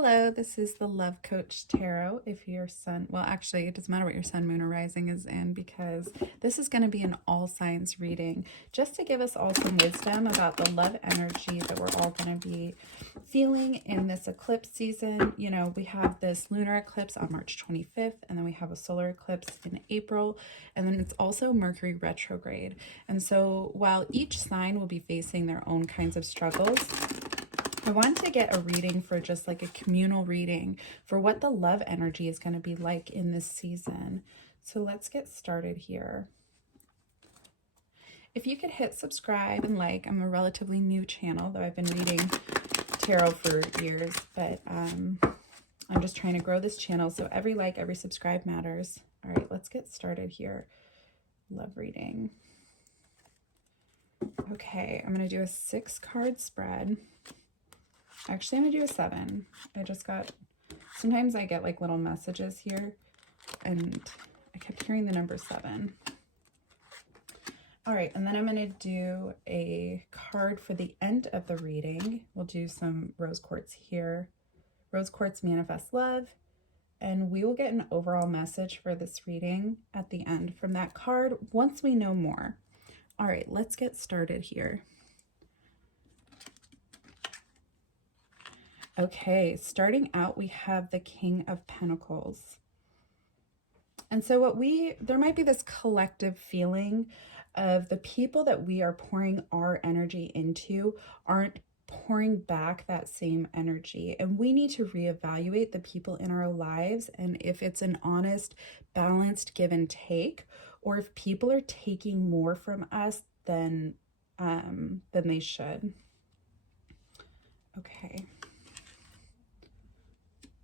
Hello, this is the Love Coach Tarot. If your sun, well, actually, it doesn't matter what your sun, moon, or rising is in because this is going to be an all signs reading just to give us all some wisdom about the love energy that we're all going to be feeling in this eclipse season. You know, we have this lunar eclipse on March 25th, and then we have a solar eclipse in April, and then it's also Mercury retrograde. And so while each sign will be facing their own kinds of struggles, I want to get a reading for just like a communal reading for what the love energy is going to be like in this season. So let's get started here. If you could hit subscribe and like, I'm a relatively new channel, though I've been reading tarot for years, but I'm just trying to grow this channel. So every like, every subscribe matters. All right, let's get started here. Love reading. Okay, I'm going to do a 6-card spread. Actually, I'm going to do a 7. Sometimes I get like little messages here, and I kept hearing the number 7. All right, and then I'm going to do a card for the end of the reading. We'll do some rose quartz here. Rose quartz manifest love, and we will get an overall message for this reading at the end from that card once we know more. All right, let's get started here. Okay, starting out, we have the King of Pentacles. And so there might be this collective feeling of the people that we are pouring our energy into aren't pouring back that same energy. And we need to reevaluate the people in our lives and if it's an honest, balanced give and take, or if people are taking more from us than they should. Okay.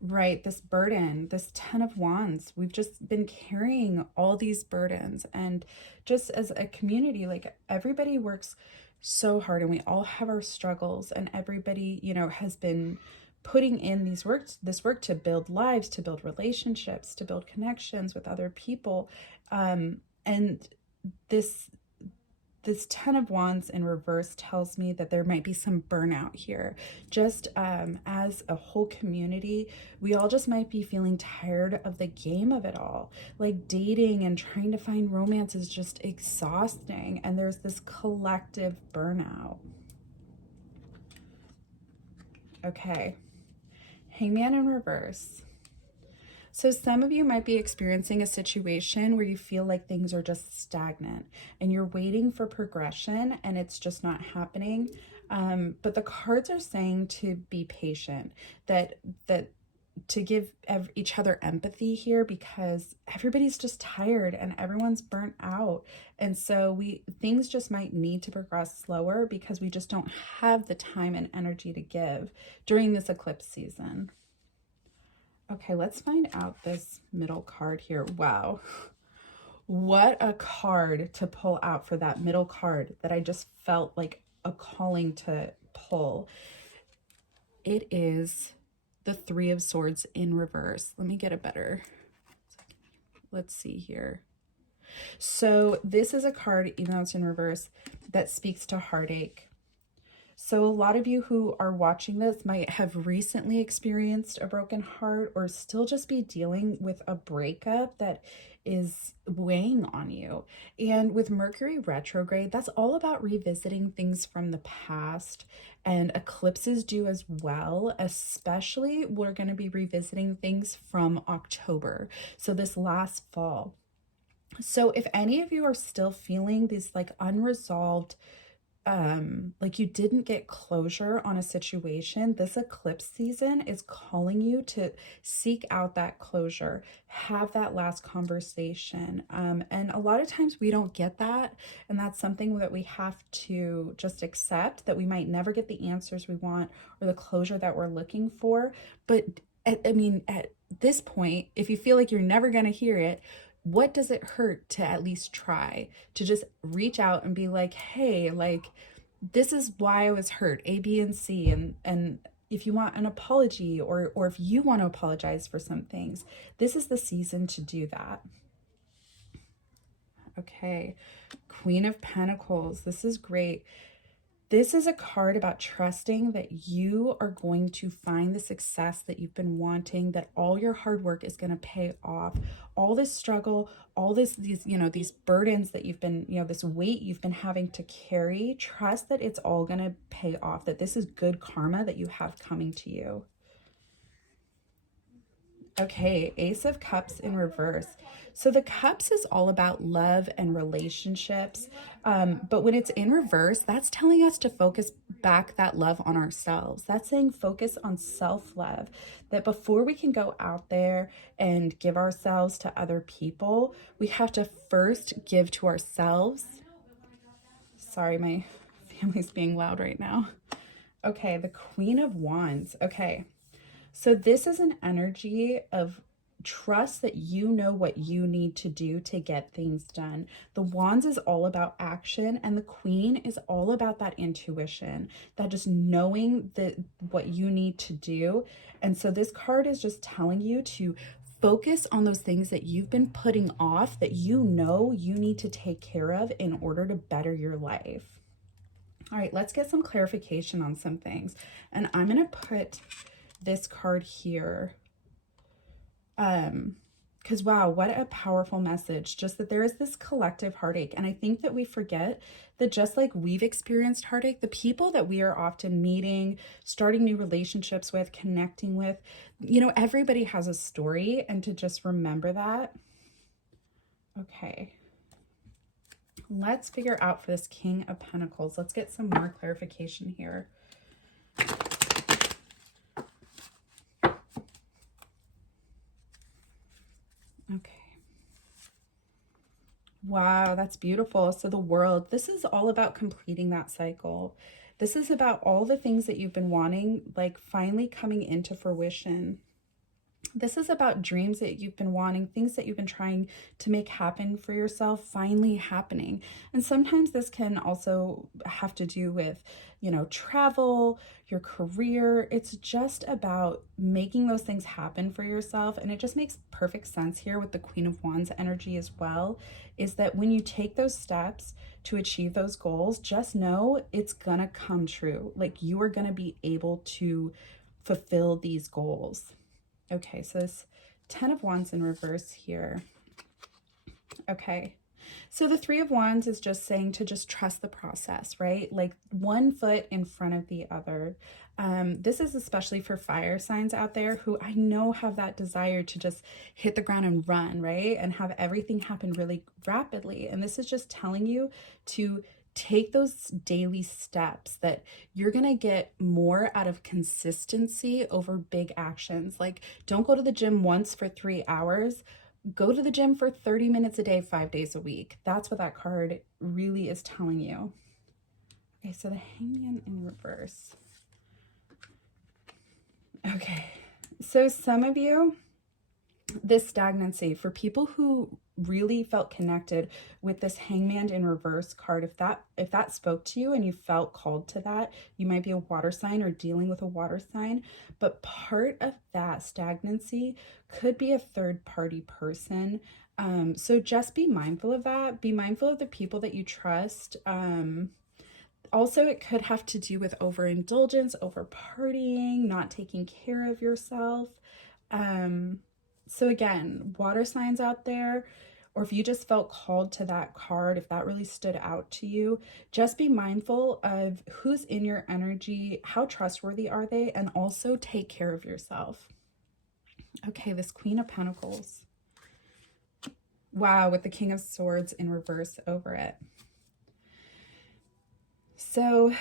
Right, this burden, this 10 of Wands, we've just been carrying all these burdens, and just as a community, like everybody works so hard and we all have our struggles, and everybody, you know, has been putting in this work to build lives, to build relationships, to build connections with other people. And this 10 of Wands in reverse tells me that there might be some burnout here. Just as a whole community, we all just might be feeling tired of the game of it all. Like dating and trying to find romance is just exhausting, and there's this collective burnout. Okay, Hangman in reverse. So some of you might be experiencing a situation where you feel like things are just stagnant and you're waiting for progression and it's just not happening. But the cards are saying to be patient, that to give each other empathy here, because everybody's just tired and everyone's burnt out. And so things just might need to progress slower because we just don't have the time and energy to give during this eclipse season. Okay, let's find out this middle card here. Wow. What a card to pull out for that middle card that I just felt like a calling to pull. It is the 3 of Swords in reverse. Let me get a better. Let's see here. So this is a card, even though it's in reverse, that speaks to heartache. So a lot of you who are watching this might have recently experienced a broken heart, or still just be dealing with a breakup that is weighing on you. And with Mercury retrograde, that's all about revisiting things from the past, and eclipses do as well. Especially, we're going to be revisiting things from October, so this last fall. So if any of you are still feeling these like unresolved, like you didn't get closure on a situation, this eclipse season is calling you to seek out that closure, have that last conversation. And a lot of times we don't get that, and that's something that we have to just accept, that we might never get the answers we want or the closure that we're looking for. But at this point, if you feel like you're never going to hear it, what does it hurt to at least try to just reach out and be like, hey, like, this is why I was hurt, A, B, and C. And if you want an apology, or if you want to apologize for some things, this is the season to do that. Okay, Queen of Pentacles. This is great. This is a card about trusting that you are going to find the success that you've been wanting, that all your hard work is going to pay off. All this struggle, all these burdens that you've been, this weight you've been having to carry, trust that it's all going to pay off, that this is good karma that you have coming to you. Okay, Ace of Cups in reverse. So the cups is all about love and relationships. But when it's in reverse, that's telling us to focus back that love on ourselves. That's saying focus on self-love. That before we can go out there and give ourselves to other people, we have to first give to ourselves. Sorry, my family's being loud right now. Okay, the Queen of Wands. Okay. So this is an energy of trust that you know what you need to do to get things done. The Wands is all about action, and the Queen is all about that intuition, that just knowing that what you need to do. And so this card is just telling you to focus on those things that you've been putting off, that you know you need to take care of in order to better your life. All right, let's get some clarification on some things. And I'm going to put this card here, because wow, what a powerful message. Just that there is this collective heartache, and I think that we forget that just like we've experienced heartache, the people that we are often meeting, starting new relationships with, connecting with, everybody has a story, and to just remember that. Okay, let's figure out for this King of Pentacles. Let's get some more clarification here. Okay. Wow, that's beautiful. So the World, this is all about completing that cycle. This is about all the things that you've been wanting, like finally coming into fruition. This is about dreams that you've been wanting, things that you've been trying to make happen for yourself, finally happening. And sometimes this can also have to do with, travel, your career. It's just about making those things happen for yourself. And it just makes perfect sense here with the Queen of Wands energy as well, is that when you take those steps to achieve those goals, just know it's gonna come true. Like you are gonna be able to fulfill these goals. Okay, so this 10 of Wands in reverse here. Okay, so the 3 of Wands is just saying to just trust the process, right? Like one foot in front of the other. This is especially for fire signs out there who I know have that desire to just hit the ground and run, right? And have everything happen really rapidly. And this is just telling you to take those daily steps, that you're going to get more out of consistency over big actions. Like don't go to the gym once for 3 hours. Go to the gym for 30 minutes a day, 5 days a week. That's what that card really is telling you. Okay, so the Hangman in reverse. Okay, so some of you, this stagnancy, for people who really felt connected with this Hangman in reverse card, if that spoke to you and you felt called to that, you might be a water sign or dealing with a water sign. But part of that stagnancy could be a third party person. So just be mindful of that. Be mindful of the people that you trust. Also, it could have to do with overindulgence, over partying, not taking care of yourself. So again, water signs out there, or if you just felt called to that card, if that really stood out to you, just be mindful of who's in your energy, how trustworthy are they, and also take care of yourself. Okay, this Queen of Pentacles. Wow, with the King of Swords in reverse over it. So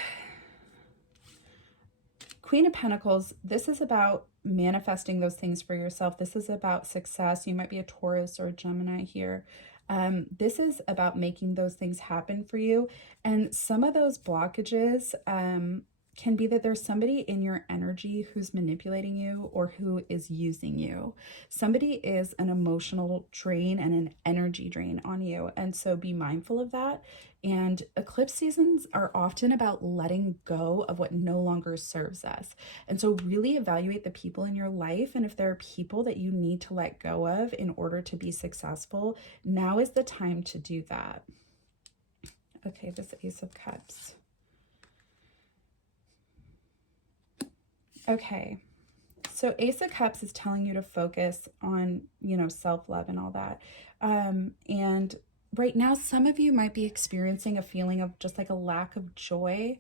Queen of Pentacles, this is about manifesting those things for yourself. This is about success. You might be a Taurus or a Gemini here. This is about making those things happen for you. And some of those blockages can be that there's somebody in your energy who's manipulating you or who is using you. Somebody is an emotional drain and an energy drain on you. And so be mindful of that. And eclipse seasons are often about letting go of what no longer serves us. And so really evaluate the people in your life. And if there are people that you need to let go of in order to be successful, now is the time to do that. Okay, this Ace of Cups. Okay. So Ace of Cups is telling you to focus on, self-love and all that. And right now, some of you might be experiencing a feeling of just like a lack of joy.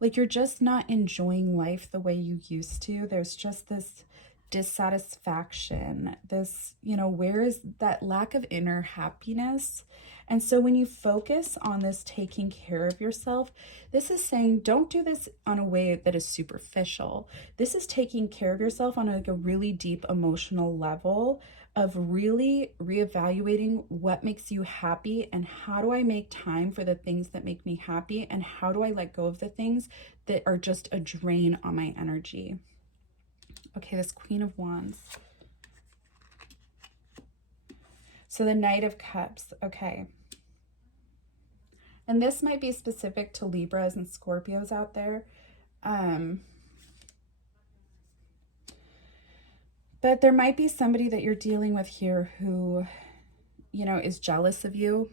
Like you're just not enjoying life the way you used to. There's just this dissatisfaction, this, where is that lack of inner happiness? And so when you focus on this taking care of yourself, this is saying don't do this on a way that is superficial. This is taking care of yourself on like a really deep emotional level of really reevaluating what makes you happy and how do I make time for the things that make me happy and how do I let go of the things that are just a drain on my energy. Okay, this Queen of Wands. So the Knight of Cups, okay. And this might be specific to Libras and Scorpios out there. But there might be somebody that you're dealing with here who, is jealous of you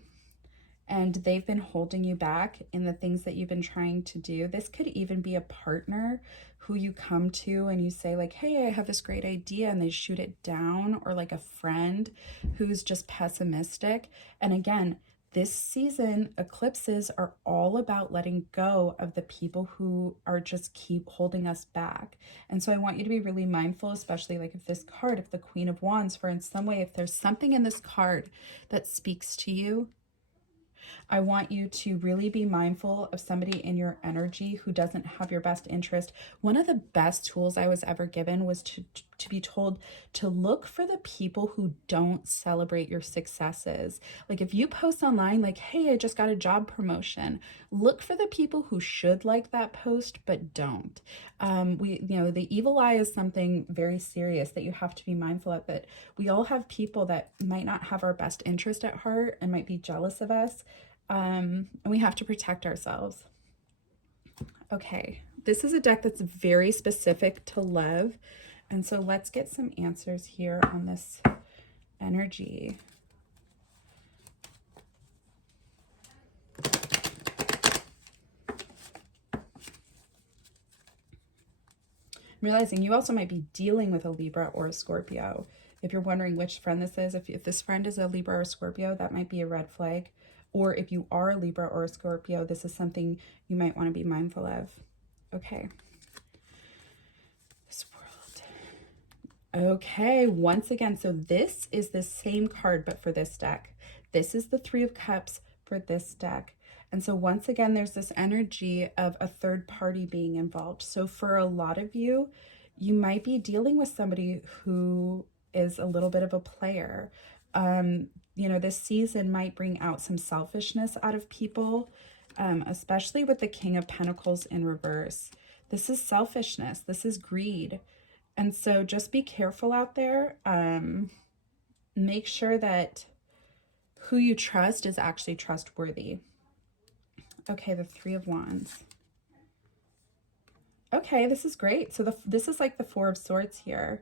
and they've been holding you back in the things that you've been trying to do. This could even be a partner who you come to and you say like, hey, I have this great idea, and they shoot it down, or like a friend who's just pessimistic. And again, this season, eclipses are all about letting go of the people who are just keep holding us back. And so I want you to be really mindful, especially like if this card, if the Queen of Wands, for in some way, if there's something in this card that speaks to you, I want you to really be mindful of somebody in your energy who doesn't have your best interest. One of the best tools I was ever given was to be told to look for the people who don't celebrate your successes. Like if you post online like, hey, I just got a job promotion, look for the people who should like that post but don't. The evil eye is something very serious that you have to be mindful of, that we all have people that might not have our best interest at heart and might be jealous of us. And we have to protect ourselves. Okay, this is a deck that's very specific to love. And so let's get some answers here on this energy. I'm realizing you also might be dealing with a Libra or a Scorpio. If you're wondering which friend this is, if this friend is a Libra or a Scorpio, that might be a red flag. Or if you are a Libra or a Scorpio, this is something you might want to be mindful of. Okay. This world. Okay, once again, so this is the same card, but for this deck. This is the Three of Cups for this deck. And so once again, there's this energy of a third party being involved. So for a lot of you, you might be dealing with somebody who is a little bit of a player. This season might bring out some selfishness out of people, especially with the King of Pentacles in reverse. This is selfishness. This is greed. And so just be careful out there. Make sure that who you trust is actually trustworthy. Okay, the Three of Wands. Okay, this is great. So this is like the Four of Swords here.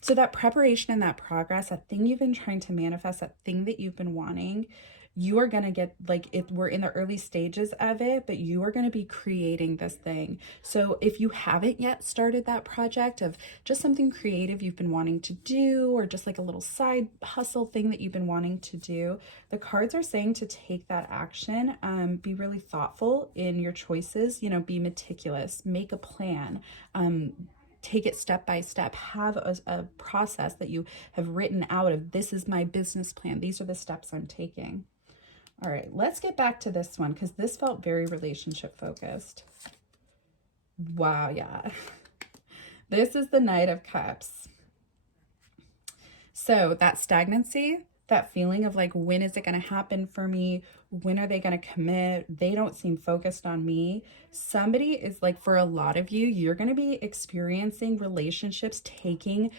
So that preparation and that progress, that thing you've been trying to manifest, that thing that you've been wanting, you are going to get, like, we're in the early stages of it, but you are going to be creating this thing. So if you haven't yet started that project of just something creative you've been wanting to do, or just like a little side hustle thing that you've been wanting to do, the cards are saying to take that action. Be really thoughtful in your choices, be meticulous, make a plan, take it step by step, have a process that you have written out of, this is my business plan, these are the steps I'm taking. All right, let's get back to this one because this felt very relationship focused. Wow, yeah. This is the Knight of Cups. So that stagnancy, that feeling of like, when is it going to happen for me? When are they going to commit? They don't seem focused on me. Somebody is like, for a lot of you, you're going to be experiencing relationships hitting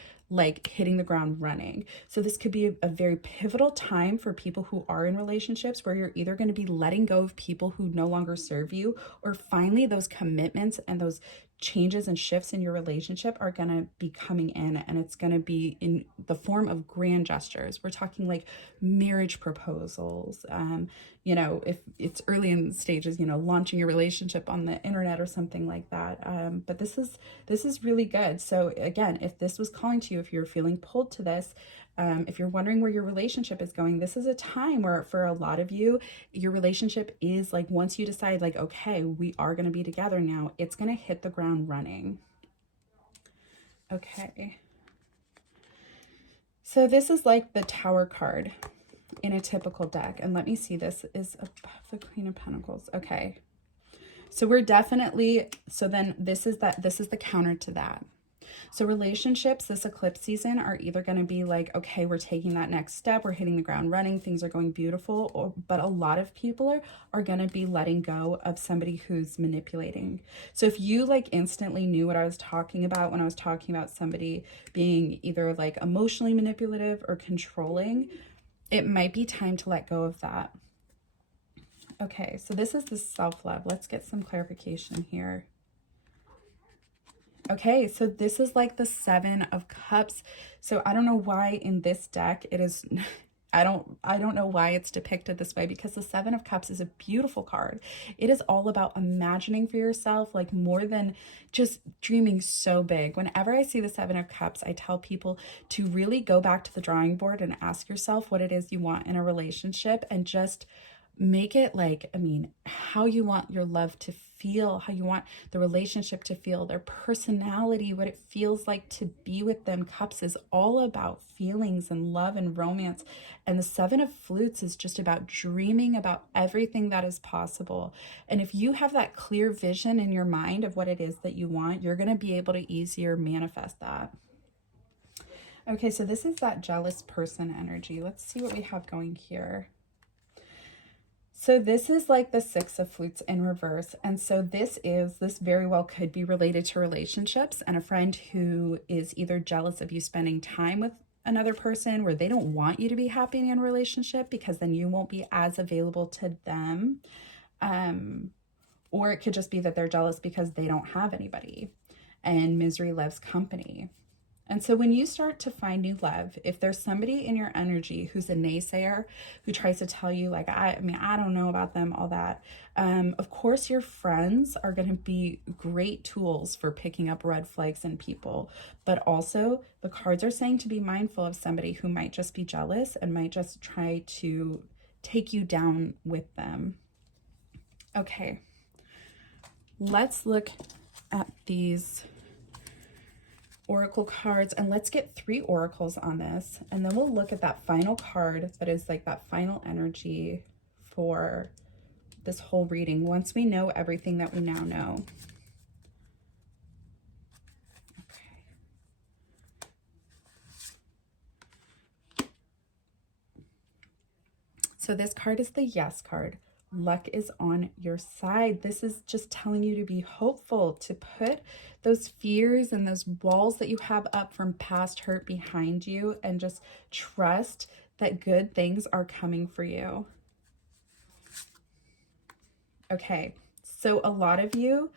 the ground running. So this could be a very pivotal time for people who are in relationships, where you're either going to be letting go of people who no longer serve you, or finally those commitments and those changes and shifts in your relationship are going to be coming in, and it's going to be in the form of grand gestures. We're talking like marriage proposals, you know, if it's early in stages, you know, launching your relationship on the internet or something like that. But this is really good. So again, if this was calling to you, if you're feeling pulled to this, if you're wondering where your relationship is going, this is a time where for a lot of you, your relationship is like, once you decide like, okay, we are going to be together now, it's going to hit the ground running. Okay. So this is like the Tower card in a typical deck. And let me see, this is above the Queen of Pentacles. Okay. So we're definitely, so then this is the counter to that. So relationships this eclipse season are either going to be like, okay, we're taking that next step, we're hitting the ground running, things are going beautiful, but a lot of people are going to be letting go of somebody who's manipulating. So if you like instantly knew what I was talking about when I was talking about somebody being either like emotionally manipulative or controlling, it might be time to let go of that. Okay, so this is the self-love. Let's get some clarification here. Okay, so this is like the Seven of Cups. So I don't know why in this deck it is, I don't know why it's depicted this way, because the Seven of Cups is a beautiful card. It is all about imagining for yourself, like more than just dreaming so big. Whenever I see the Seven of Cups, I tell people to really go back to the drawing board and ask yourself what it is you want in a relationship, and just make it like, I mean, how you want your love to feel, how you want the relationship to feel, their personality, what it feels like to be with them. Cups is all about feelings and love and romance. And the Seven of Flutes is just about dreaming about everything that is possible. And if you have that clear vision in your mind of what it is that you want, you're going to be able to easier manifest that. Okay, so this is that jealous person energy. Let's see what we have going here. So this is like the Six of Flutes in reverse. And so this very well could be related to relationships and a friend who is either jealous of you spending time with another person, where they don't want you to be happy in a relationship because then you won't be as available to them. Or it could just be that they're jealous because they don't have anybody and misery loves company. And so when you start to find new love, if there's somebody in your energy who's a naysayer, who tries to tell you like, I mean, I don't know about them, all that, of course your friends are going to be great tools for picking up red flags in people. But also the cards are saying to be mindful of somebody who might just be jealous and might just try to take you down with them. Okay, let's look at these oracle cards, and let's get 3 oracles on this, and then we'll look at that final card that is like that final energy for this whole reading once we know everything that we now know. Okay. So this card is the Yes card. Luck is on your side. This is just telling you to be hopeful, to put those fears and those walls that you have up from past hurt behind you, and just trust that good things are coming for you. Okay, so a lot of you,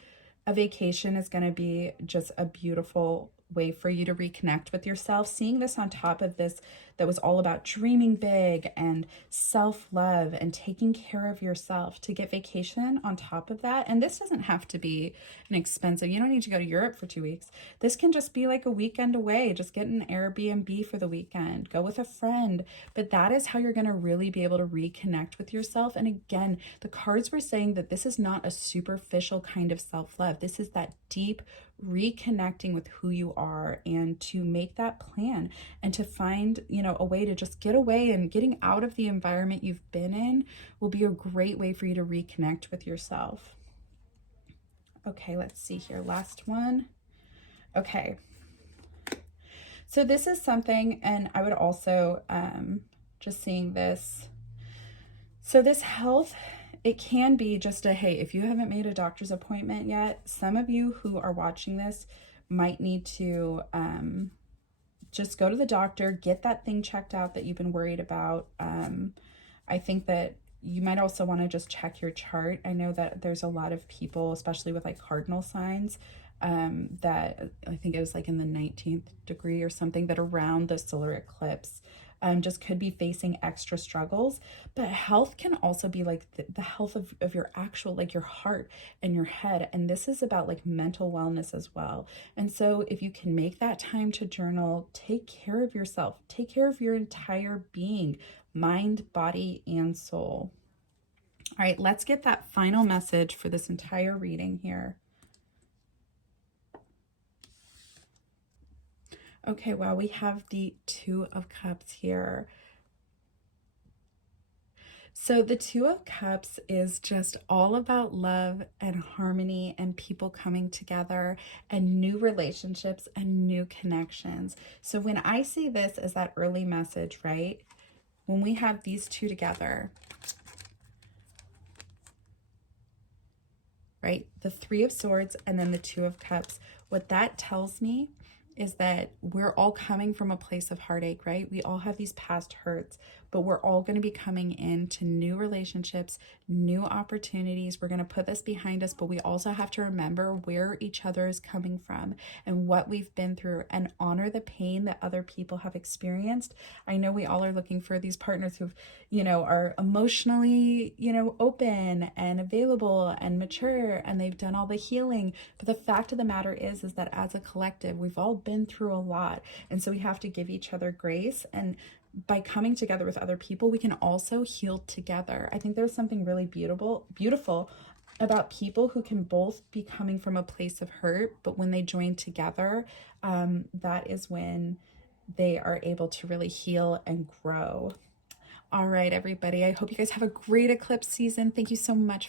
a vacation is going to be just a beautiful way for you to reconnect with yourself. Seeing this on top of this that was all about dreaming big and self-love and taking care of yourself, to get vacation on top of that. And this doesn't have to be an expensive, you don't need to go to Europe for 2 weeks. This can just be like a weekend away. Just get an Airbnb for the weekend, go with a friend. But that is how you're going to really be able to reconnect with yourself. And again, the cards were saying that this is not a superficial kind of self-love. This is that deep reconnecting with who you are, and to make that plan and to find, you know, a way to just get away, and getting out of the environment you've been in will be a great way for you to reconnect with yourself. Okay, let's see here. Last one. Okay. So this is something, and I would also just seeing this. So this health, it can be just a, hey, if you haven't made a doctor's appointment yet, some of you who are watching this might need to just go to the doctor, get that thing checked out that you've been worried about. I think that you might also want to just check your chart. I know that there's a lot of people, especially with like cardinal signs, that I think it was like in the 19th degree or something, that around the solar eclipse, just could be facing extra struggles. But health can also be like the health of your actual, like your heart and your head. And this is about like mental wellness as well. And so if you can make that time to journal, take care of yourself, take care of your entire being, mind, body, and soul. All right, let's get that final message for this entire reading here. Okay, well, we have the Two of Cups here. So the Two of Cups is just all about love and harmony and people coming together and new relationships and new connections. So when I see this as that early message, right? When we have these two together, right? The Three of Swords and then the Two of Cups. What that tells me is that we're all coming from a place of heartache, right? We all have these past hurts, but we're all going to be coming into new relationships, new opportunities. We're going to put this behind us, but we also have to remember where each other is coming from and what we've been through and honor the pain that other people have experienced. I know we all are looking for these partners who, are emotionally, open and available and mature, and they've done all the healing. But the fact of the matter is that as a collective, we've all been through a lot. And so we have to give each other grace. And by coming together with other people, we can also heal together. I think there's something really beautiful about people who can both be coming from a place of hurt, but when they join together, that is when they are able to really heal and grow. All right, everybody. I hope you guys have a great eclipse season. Thank you so much